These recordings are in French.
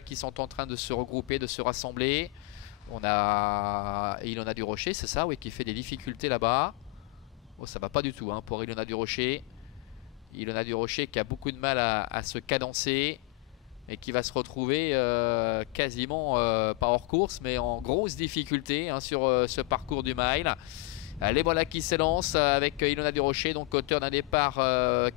qui sont en train de se regrouper, de se rassembler. On a Ilona du Rocher, c'est ça, oui, qui fait des difficultés là-bas. Oh, ça va pas du tout hein, pour Ilona du Rocher. Ilona du Rocher qui a beaucoup de mal à se cadencer et qui va se retrouver quasiment pas hors course, mais en grosse difficulté hein, sur ce parcours du mile. Les voilà qui s'élancent avec Ilona du Rocher, donc auteur d'un départ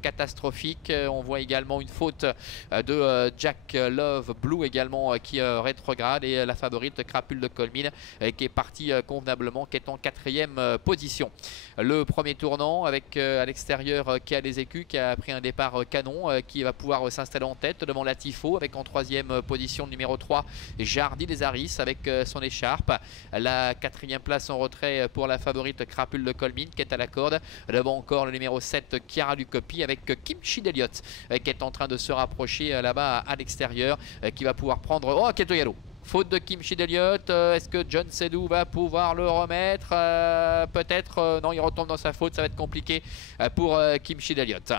catastrophique. On voit également une faute de Jack Love Blue également qui rétrograde, et la favorite Crapule de Colmine qui est partie convenablement, qui est en 4e position. Le premier tournant avec à l'extérieur qui a les écus, qui a pris un départ canon, qui va pouvoir s'installer en tête devant Latifo, avec en 3e position numéro 3 Jardy des Aris avec son écharpe. La 4e place en retrait pour la favorite Crapule de Colmine qui est à la corde. Devant encore le numéro 7 Chiara Ducopy avec Kimchi D'Eliott qui est en train de se rapprocher là-bas à l'extérieur, qui va pouvoir prendre... Oh, Ketoyalo! Faute de Kimchi D'Eliott. Est-ce que John Sedou va pouvoir le remettre? Peut-être. Non, il retombe dans sa faute. Ça va être compliqué pour Kimchi D'Eliott.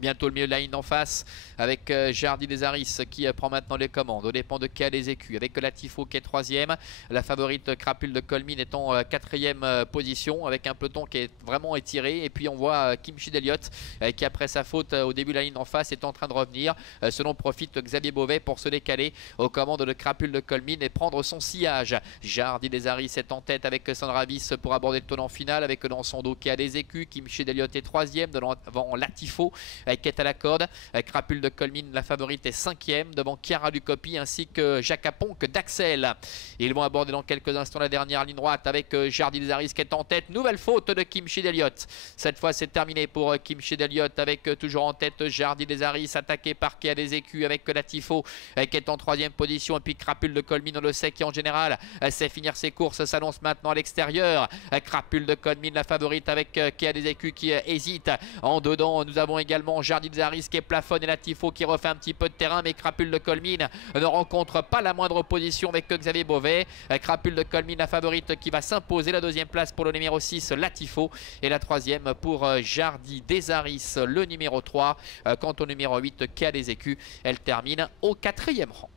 Bientôt le milieu de la ligne en face avec Jardy des Aris qui prend maintenant les commandes. Au dépend de Kéa des Écus avec Latifo qui est 3e. La favorite Crapule de Colmine est en 4e position avec un peloton qui est vraiment étiré. Et puis on voit Kimchi D'Eliott qui, après sa faute au début de la ligne en face, est en train de revenir. Selon profite Xavier Beauvais pour se décaler aux commandes de Crapule de Colmine et prendre son sillage. Jardy des Aris est en tête avec Sandra Viss pour aborder le tournant final, avec dans son dos Kéa des Écus. Kimchi D'Eliott est 3e devant Latifo qui est à la corde. Crapule de Colmine, la favorite, est 5e devant Chiara Ducopy ainsi que Jacques Aponc d'Axel. Ils vont aborder dans quelques instants la dernière ligne droite avec Jardy des Aris qui est en tête. Nouvelle faute de Kimchi D'Eliott. Cette fois c'est terminé pour Kimchi D'Eliott avec toujours en tête Jardy des Aris, attaqué par Kéa des Écus avec Latifo qui est en 3e position, et puis Crapule de Colmine, on le sait, qui en général sait finir ses courses, s'annonce maintenant à l'extérieur. Crapule de Colmine, la favorite, avec Kéa des Écus qui hésite. En dedans nous avons également Jardy des Aris qui plafonne et Latifo qui refait un petit peu de terrain, mais Crapule de Colmine ne rencontre pas la moindre opposition avec Xavier Beauvais. Crapule de Colmine, la favorite, qui va s'imposer. La 2e place pour le numéro 6 Latifo et la 3e pour Jardy des Aris, le numéro 3. Quant au numéro 8 Kéa des Écus, elle termine au 4e rang.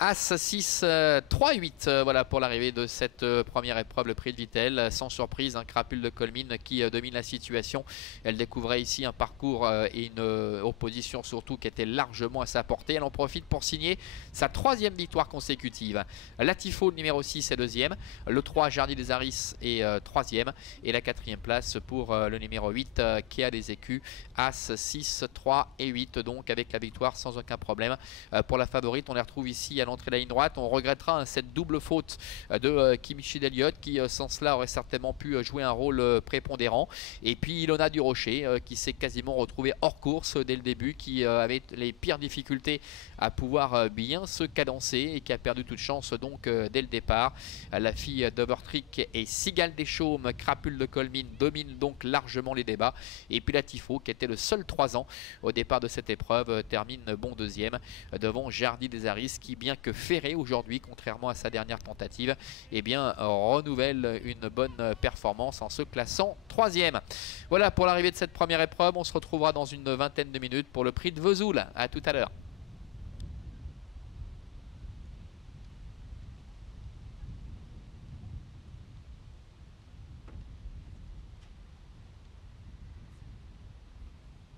As 6, 3, 8, voilà pour l'arrivée de cette première épreuve, le prix de Vittel. Sans surprise, un Crapule de Colmine qui domine la situation. Elle découvrait ici un parcours et une opposition surtout qui était largement à sa portée. Elle en profite pour signer sa 3e victoire consécutive. Latifo, le numéro 6, est 2e. Le 3, Jardy des Aris, est 3e. Et la 4e place pour le numéro 8, Kéa des Écus. As 6, 3 et 8, donc avec la victoire sans aucun problème. Pour la favorite, on les retrouve ici à l'entrée de la ligne droite. On regrettera cette double faute de Kimchi D'Eliott qui sans cela aurait certainement pu jouer un rôle prépondérant. Et puis Ilona du Rocher qui s'est quasiment retrouvée hors course dès le début, qui avait les pires difficultés à pouvoir bien se cadencer et qui a perdu toute chance donc dès le départ. La fille d'Overtrick et Sigal Deschaumes, Crapule de Colmine, domine donc largement les débats. Et puis Latifo, qui était le seul 3 ans au départ de cette épreuve, termine bon 2e devant Jardy des Aris qui, bien que ferré aujourd'hui, contrairement à sa dernière tentative, eh bien renouvelle une bonne performance en se classant 3e. Voilà pour l'arrivée de cette première épreuve. On se retrouvera dans une vingtaine de minutes pour le prix de Vesoul. À tout à l'heure.